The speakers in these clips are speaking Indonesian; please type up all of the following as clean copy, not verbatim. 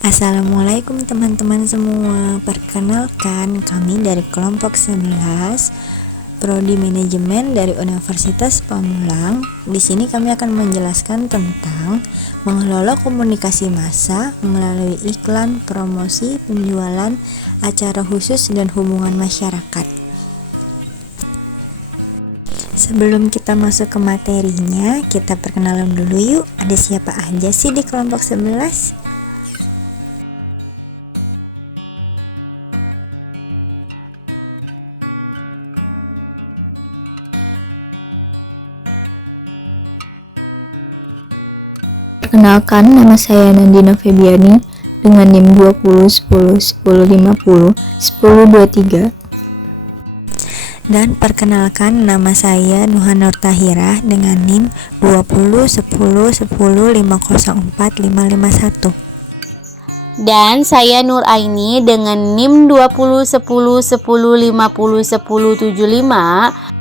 Assalamualaikum teman-teman semua. Perkenalkan, kami dari kelompok 11 Prodi Manajemen dari Universitas Pamulang. Di sini kami akan menjelaskan tentang mengelola komunikasi massa melalui iklan, promosi, penjualan, acara khusus, dan hubungan masyarakat. Sebelum kita masuk ke materinya, kita perkenalan dulu yuk. Ada siapa aja sih di kelompok 11? Perkenalkan, nama saya Nandina Febiani dengan NIM 20 10 10 50 10 23. Dan perkenalkan, nama saya Nuha Nur Tahirah dengan NIM 20 10 10 504 551. Dan saya Nur Aini dengan NIM 20 10 10 50 10 75.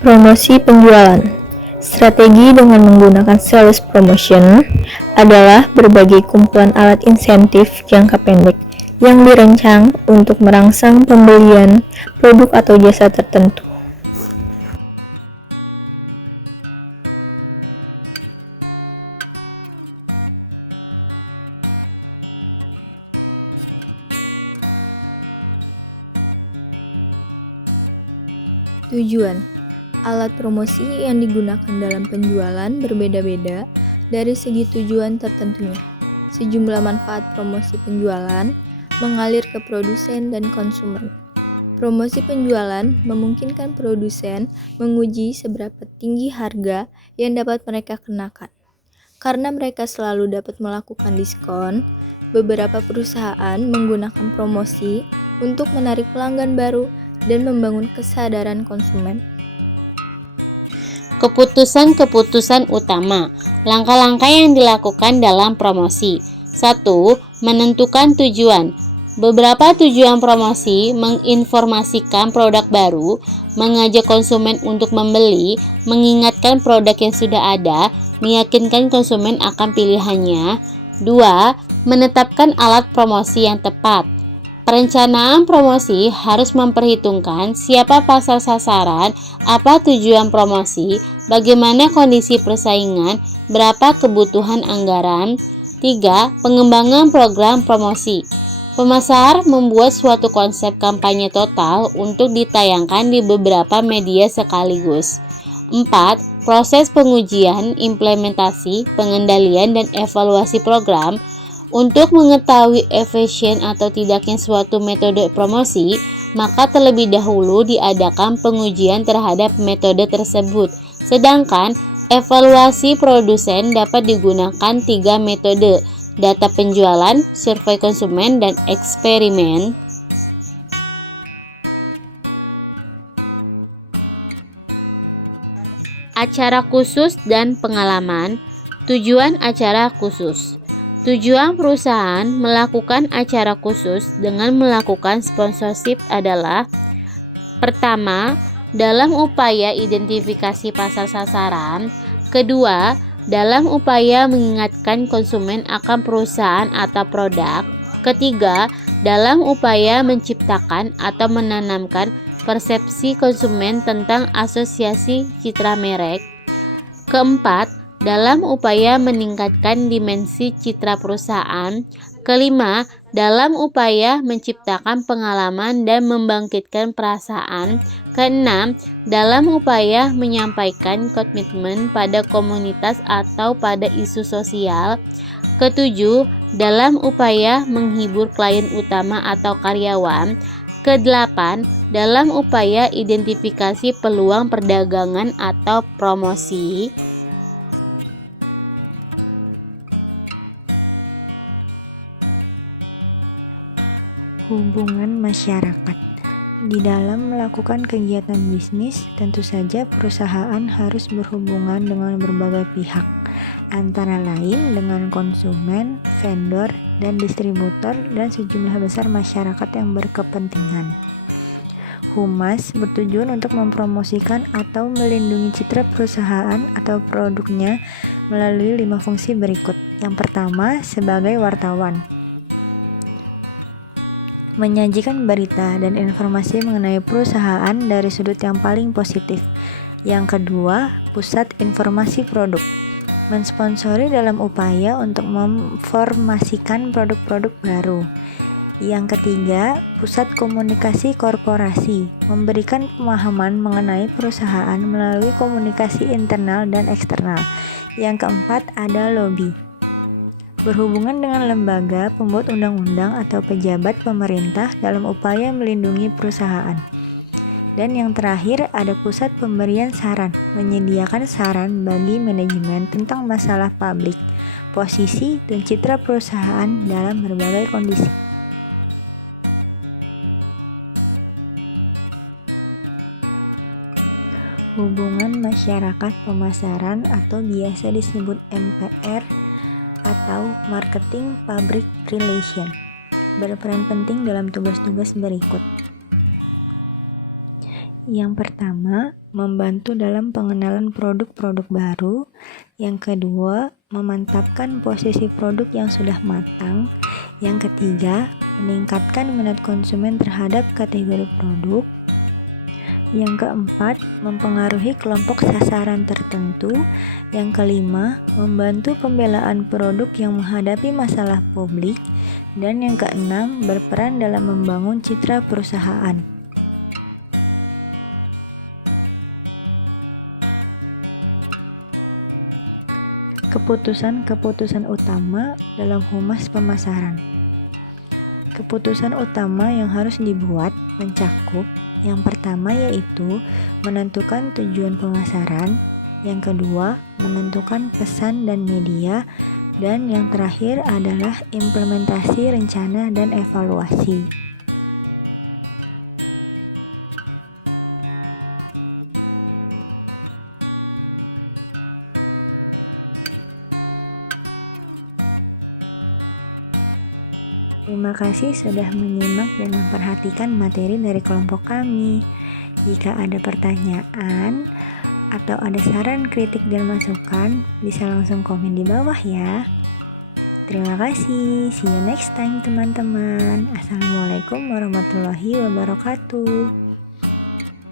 Promosi penjualan. Strategi dengan menggunakan sales promotion adalah berbagai kumpulan alat insentif jangka pendek yang dirancang untuk merangsang pembelian produk atau jasa tertentu. Tujuan. Alat promosi yang digunakan dalam penjualan berbeda-beda dari segi tujuan tertentunya. Sejumlah manfaat promosi penjualan mengalir ke produsen dan konsumen. Promosi penjualan memungkinkan produsen menguji seberapa tinggi harga yang dapat mereka kenakan. Karena mereka selalu dapat melakukan diskon, beberapa perusahaan menggunakan promosi untuk menarik pelanggan baru dan membangun kesadaran konsumen. Keputusan-keputusan utama. Langkah-langkah yang dilakukan dalam promosi. 1. Menentukan tujuan. Beberapa tujuan promosi menginformasikan produk baru, mengajak konsumen untuk membeli, mengingatkan produk yang sudah ada, meyakinkan konsumen akan pilihannya. 2. Menetapkan alat promosi yang tepat. Perencanaan promosi harus memperhitungkan siapa pasar sasaran, apa tujuan promosi, bagaimana kondisi persaingan, berapa kebutuhan anggaran. 3. Pengembangan program promosi. Pemasar membuat suatu konsep kampanye total untuk ditayangkan di beberapa media sekaligus. 4. Proses pengujian, implementasi, pengendalian, dan evaluasi program. Untuk mengetahui efisien atau tidaknya suatu metode promosi, maka terlebih dahulu diadakan pengujian terhadap metode tersebut. Sedangkan evaluasi produsen dapat digunakan 3 metode: data penjualan, survei konsumen, dan eksperimen. Acara khusus dan pengalaman. Tujuan acara khusus. Tujuan perusahaan melakukan acara khusus dengan melakukan sponsorship adalah: pertama, dalam upaya identifikasi pasar sasaran. Kedua, dalam upaya mengingatkan konsumen akan perusahaan atau produk. Ketiga, dalam upaya menciptakan atau menanamkan persepsi konsumen tentang asosiasi citra merek. Keempat, dalam upaya meningkatkan dimensi citra perusahaan. Kelima, dalam upaya menciptakan pengalaman dan membangkitkan perasaan. Keenam, dalam upaya menyampaikan komitmen pada komunitas atau pada isu sosial. Ketujuh, dalam upaya menghibur klien utama atau karyawan. Kedelapan, dalam upaya identifikasi peluang perdagangan atau promosi. Hubungan masyarakat. Di dalam melakukan kegiatan bisnis, tentu saja perusahaan harus berhubungan dengan berbagai pihak, antara lain dengan konsumen, vendor, dan distributor, dan sejumlah besar masyarakat yang berkepentingan. Humas bertujuan untuk mempromosikan atau melindungi citra perusahaan atau produknya melalui 5 fungsi berikut. Yang pertama, sebagai wartawan, menyajikan berita dan informasi mengenai perusahaan dari sudut yang paling positif. Yang kedua, pusat informasi produk, mensponsori dalam upaya untuk memformasikan produk-produk baru. Yang ketiga, pusat komunikasi korporasi, memberikan pemahaman mengenai perusahaan melalui komunikasi internal dan eksternal. Yang keempat, ada lobby, berhubungan dengan lembaga, pembuat undang-undang atau pejabat pemerintah dalam upaya melindungi perusahaan. Dan yang terakhir, ada pusat pemberian saran, menyediakan saran bagi manajemen tentang masalah publik, posisi, dan citra perusahaan dalam berbagai kondisi. Hubungan masyarakat pemasaran atau biasa disebut MPR atau Marketing Public Relation berperan penting dalam tugas-tugas berikut. Yang pertama, membantu dalam pengenalan produk-produk baru. Yang kedua, memantapkan posisi produk yang sudah matang. Yang ketiga, meningkatkan minat konsumen terhadap kategori produk. Yang keempat, mempengaruhi kelompok sasaran tertentu. Yang kelima, membantu pembelaan produk yang menghadapi masalah publik. Dan yang keenam, berperan dalam membangun citra perusahaan. Keputusan-keputusan utama dalam humas pemasaran. Keputusan utama yang harus dibuat mencakup: yang pertama yaitu menentukan tujuan pemasaran, yang kedua menentukan pesan dan media, dan yang terakhir adalah implementasi rencana dan evaluasi. Terima kasih sudah menyimak dan memperhatikan materi dari kelompok kami. Jika ada pertanyaan atau ada saran, kritik, dan masukan, bisa langsung komen di bawah ya. Terima kasih. See you next time teman-teman. Assalamualaikum warahmatullahi wabarakatuh.